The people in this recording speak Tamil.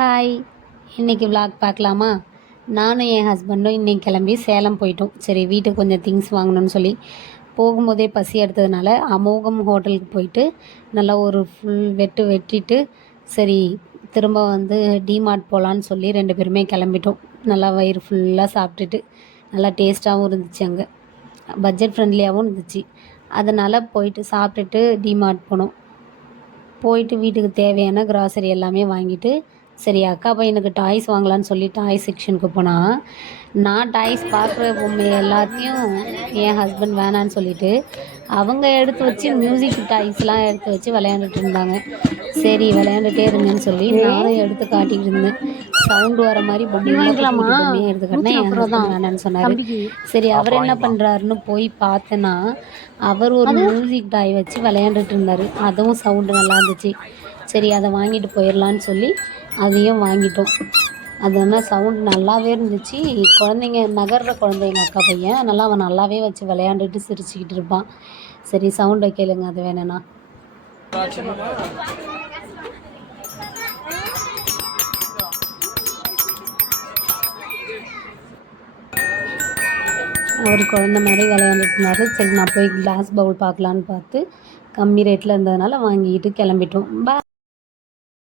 ஹாய், இன்றைக்கி விலாக் பார்க்கலாமா? நானும் என் ஹஸ்பண்டும் இன்றைக்கி கிளம்பி சேலம் போயிட்டோம். சரி, வீட்டுக்கு கொஞ்சம் திங்ஸ் வாங்கணும்னு சொல்லி போகும்போதே பசி எடுத்ததுனால அமோகம் ஹோட்டலுக்கு போயிட்டு நல்லா ஒரு ஃபுல் வெட்டிட்டு சரி திரும்ப டிமார்ட் போகலான்னு சொல்லி 2 பேருமே கிளம்பிட்டோம். நல்லா வயிறு ஃபுல்லாக சாப்பிட்டுட்டு நல்லா டேஸ்ட்டாகவும் இருந்துச்சு. அங்கே பட்ஜெட் ஃப்ரெண்ட்லியாகவும் இருந்துச்சு. அதனால் போயிட்டு சாப்பிட்டுட்டு டிமார்ட் போனோம். போயிட்டு வீட்டுக்கு தேவையான கிராசரி எல்லாமே வாங்கிட்டு சரி அக்கா பையனுக்கு டாய்ஸ் வாங்கலான்னு சொல்லி டாய்ஸ் செக்ஷனுக்கு போனால் நான் டாய்ஸ் பார்க்குற பொம்மை எல்லாத்தையும் என் ஹஸ்பண்ட் வேணான்னு சொல்லிவிட்டு அவங்க எடுத்து வச்சு மியூசிக் டாய்ஸ்லாம் எடுத்து வச்சு விளையாண்டுட்டு இருந்தாங்க. சரி விளையாண்டுட்டே இருங்கன்னு சொல்லி நானும் எடுத்து காட்டிக்கிட்டு இருந்தேன். சவுண்டு வர மாதிரி பொம்மைங்களாம் குட்டி குட்டி பொம்மையாக எடுத்து காட்டினா என் ஹஸ்பண்ட் வேணான்னு சொன்னார். சரி அவர் என்ன பண்ணுறாருன்னு போய் பார்த்தேன்னா அவர் ஒரு மியூசிக் டாய் வச்சு விளையாண்டுட்டு இருந்தார். அதுவும் சவுண்டு நல்லா இருந்துச்சு. சரி அதை வாங்கிட்டு போயிடலான்னு சொல்லி அதையும் வாங்கிட்டோம். அது சவுண்ட் நல்லாவே இருந்துச்சு. குழந்தைங்க நகர்ற குழந்தைங்க அக்கா பையன், அதனால் அவன் நல்லாவே வச்சு விளையாண்டுட்டு சிரிச்சுக்கிட்டு இருப்பான். சரி சவுண்டை கேளுங்க அது வேணும்னா. அவர் குழந்த மாதிரி விளையாண்டுட்டு இருந்தார். சரி நான் போய் கிளாஸ் பவுல் பார்க்கலான்னு பார்த்து கம்மி ரேட்டில் இருந்ததுனால வாங்கிட்டு கிளம்பிட்டோம்.